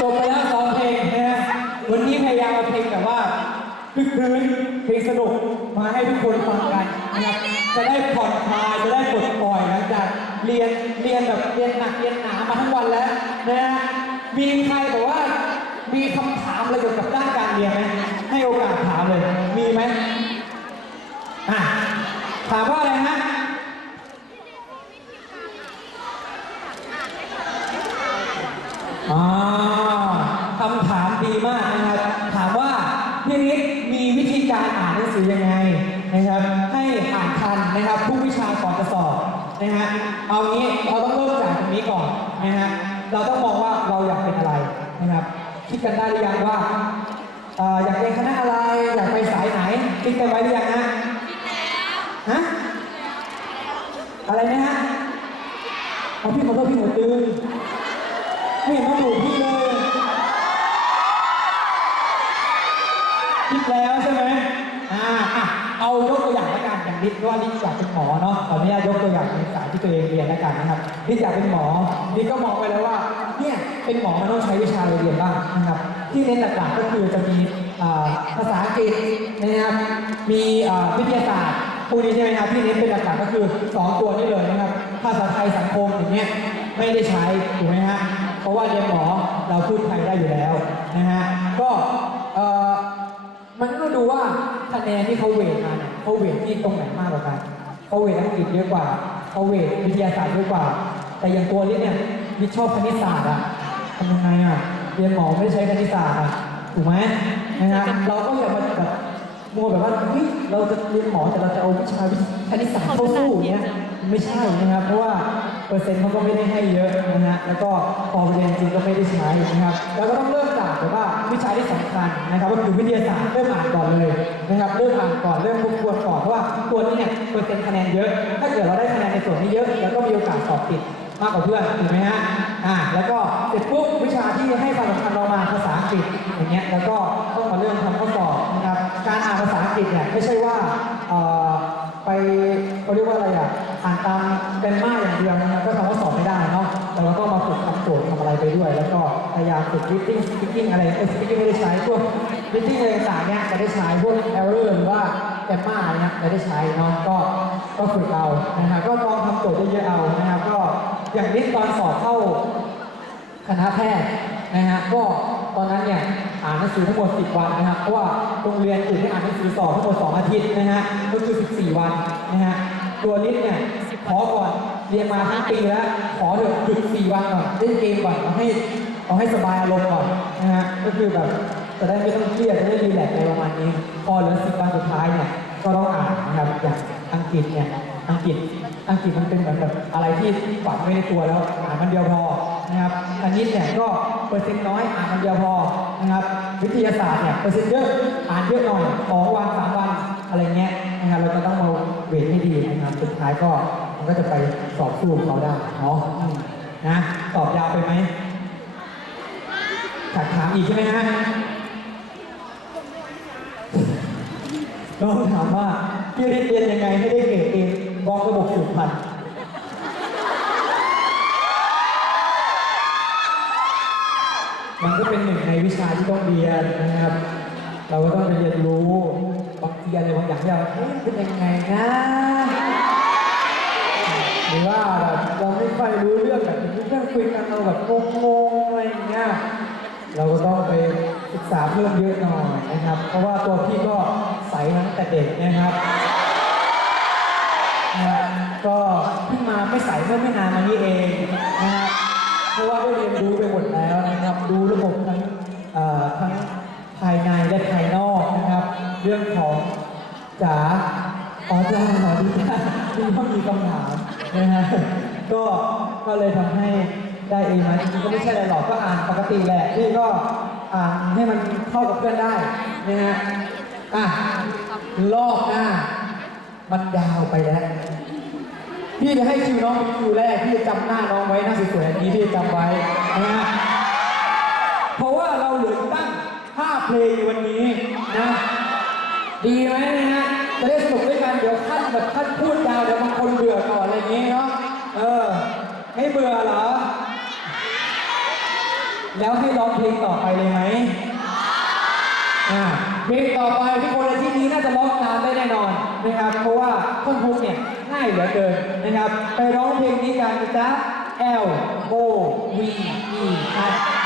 จบไปแล้วสองเพลงนะฮะวันนี้พยายามเอาเพลงแบบว่าคึกคืนเพลงสนุกมาให้ทุกคนฟังกันนะครับจะได้ผ่อนคลายจะได้ปลดปล่อยหลังจากเรียนเรียนแบบเรียนหนักเรียนหนามาทั้งวันแล้วนะฮะมีใครบอกว่ามีคำถามอะไรเกี่ยวกับด้านการเรียนไหมให้โอกาสถามเลยมีไหมอะถามว่าอะไรฮะ อ่าคำถามดีมากนะครับ ถามว่าพี่นิดมีวิธีการอ่านหนัง สือยังไงนะครับ ให้อ่านทันนะครับทุกวิชาก่อนจะสอบนะฮะเอางี้เราต้องเริ่มจากตรงนี้ก่อนนะฮะเราต้องมองว่าเราอยากเป็นอะไรนะครับคิดกันได้หรือยังว่าเอ่ออยากเรียนคณะอะไรอยากไปสายไหนคิดกันไว้หรือยังฮะฮะอะไรนะฮะเอาพี่ขอโทษพี่หมดตื่นไม่เห็นมาดูพี่เลยคิดแล้วใช่ไหม อ่าอะเอายกตัวอย่างละกันอย่างนิดเพราะว่านิดอยากเป็นหมอเนาะตอนนี้ยกตัวอย่างในสายที่ตัวเองเรียนละกันนะครับนิดอยากเป็นหมอนิดก็มองไปแล้วว่าเนี่ยเป็นหมอมันต้องใช้วิชาอะไรเรียนบ้างนะครับ ที่เน้นหลักๆก็คือจะมีภาษาอังกฤษนะครับมีวิทยาศาสตร์พวกนี้ใช่ไหมครับที่เน้นเป็นหลักๆก็คือสองตัวนี้เลยนะครับ ภาษาไทยสังคมอย่างเงี้ยไม่ได้ใช้ถูกไหมฮะเพราะว่าเรียนหมอเราพูดไทยได้อยู่แล้วนะฮะก็มันก็ดูว่า คะแนนที่เขาเวทมาเนี่ยเขาเวทที่ตรงไหนมากกว่ากันเขาเวทอังกฤษเยอะกว่าเขาเวทวิทยาศาสตร์เยอะกว่า แต่อย่างตัวลิศเนี่ยลิศชอบคณิตศาสตร์อะทำยังไงอะเรียนหมอไม่ได้ใช้คณิตศาสตร์อะถูกไหมนะฮะเราก็อย่ามาแบบมัวแบบว่าเฮ้ยเราจะเรียนหมอแต่เราจะเอาวิชาวิคณิตศาสตร์เข้าสู้อย่างเงี้ยไม่ใช่นะครับ เพราะว่าเปอร์เซ็นต์เขาก็ไม่ได้ให้เยอะนะฮะแล้วก็พอไปเรียนจริงก็ไม่ได้ใช้นะครับเราก็ต้องเริ่มจาก แบบว่าวิชาที่สำคัญนะครับก็คือวิทยาศาสตร์เริ่มอ่านก่อนเลยนะครับเริ่มอ่านก่อนเริ่มทบทวนก่อนเพราะว่าตัวนี้เนี่ยเปอร์เซ็นต์คะแนนเยอะ ถ้าเกิดเราได้คะแนนในส่วนนี้เยอะแล้วก็มีโอกาสสอบติดมากกว่าเพื่อนถูกไหมฮะอ่าแล้วก็เสร็จปุ๊บวิชาที่ให้ความสำคัญเรามาภาษาอังกฤษอย่างเงี้ยแล้วก็ต้องมาเริ่มทำข้อสอบนะครับการอ่านภาษาอังกฤษเนี่ยไม่ใช่ว่าเอ่อไปเขาเรียกว่าอะไรอะอ่านตามเป็นมาอย่างเดียวนะครับก็ทำข้อสอบไม่ได้เนาะแต่เราก็มาฝึกทำ โจทย์ทำอะไรไปด้วย แล้วก็พยายามฝึก reading speaking อะไรเออ speaking ไม่ได้ใช้พวก reading อะไรต่างเนี่ยจะได้ใช้พวก error หรือว่าแกมมาเนี่ยจะได้ใช้เนาะก็ก็ฝึกเอานะครับก็ลองทำโจทย์เยอะๆเอานะครับก็อย่างนี้ตอนสอบเข้าคณะแพทย์นะฮะก็ตอนนั้นเนี่ยอ่านหนังสือทั้งหมด 10 วันนะครับเพราะว่าโรงเรียนอื่นให้อ่านหนังสือสอบทั้งหมด 2 อาทิตย์นะฮะก็คือ 14 วันนะฮะตัวนิดเนี่ยขอก่อนเรียนมาทั้งปีแล้ว ขอเถอะหยุด วันก่อนเล่นเกมก่อนเอาให้เอาให้สบายอารมณ์ก่อนนะฮะก็คือแบบจะได้ไม่ต้องเครียดจะได้รีแลกซ์อะไรประมาณนี้ พอเหลือสิบวันสุดท้ายเนี่ยก็ต้องอ่านนะครับอย่างอังกฤษเนี่ยอังกฤษอังกฤษมันเป็นเหมือนแบบอะไรที่ฝังไว้ในตัวแล้วอ่านมันเดียวพอนะครับคณิตเนี่ยก็เปอร์เซ็นต์น้อยอ่านมันเดียวพอนะครับวิทยาศาสตร์เนี่ยเปอร์เซ็นต์เยอะอ่านเยอะหน่อยสองวันสามวันอะไรเงี้ยนะครับเราก็ต้องมาเวทให้ดีนะครับสุดท้ายก็มันก็จะไปสอบสู้เขาได้เนาะอืม นะตอบยาวไปไหมถามถามอีกใช่ไหมฮะน้องถามว่าพี่เรียนยังไงให้ได้เกรดเอกองระบบสืบพันธุ์มันก็เป็นหนึ่งในวิชาที่ต้องเรียนนะครับ เราก็ต้องไปเรียนรู้บางทีอะไรบางอย่างที่เราเอ๊ะเป็นยังไงนะ รือว่าแบบเราไม่ค่อยรู้เรื่องแบบเพื่อนคุยกันเราแบบงงๆอะไรอย่างเงี้ยเราก็ต้องไปศึกษาเพิ่มเยอะหน่อยนะครับ เพราะว่าตัวพี่ก็ใสมาตั้งแต่เด็กนะครับนะครับก็เพิ่งมาไม่ใสเมื่อไม่นานมานี้เองนะครับเพราะว่าได้เรียนรู้ไปหมดแล้วนะครับดูระบบทั้งทั้งภายในและภายนอกนะครับ เรื่องของจ๋าอ๋อจ้าสวัสดีค่ะที่ก็มีคำถาม นะฮะก็ก็เลยทำให้ได้เองมาจริงๆก็ไม่ใช่อะไรหรอกก็อ่านปกติแหละที่ก็อ่านให้มันเข้ากับเพื่อนได้นะฮะอะรอบหน้า มันยาวไปแล้วพี่จะให้คิวน้องเป็นคิวแรกพี่จะจำหน้าน้องไว้หน้าสวยๆอย่างนี้พี่จะจำไว้นะฮะเพราะว่าเราเหลืออีกตั้ง5เพลงวันนี้นะดีไหมนะฮะจะได้สนุกด้วยกันเดี๋ยวท่านแบบท่านพูดยาวเดี๋ยวบางคน ไรอย่างนี้เนาะเออไม่เบื่อเหรอ แล้วให้ร้องเพลงต่อไปเลยไหมอ่าเพลงต่อไปทุกคนในที่นี้น่าจะร้องตามได้แน่นอนนะครับ เพราะว่าท่อนฮุกเนี่ยง่ายเหลือเกินนะครับ ไปร้องเพลงนี้กันนะจ๊ะ L O V E ครับ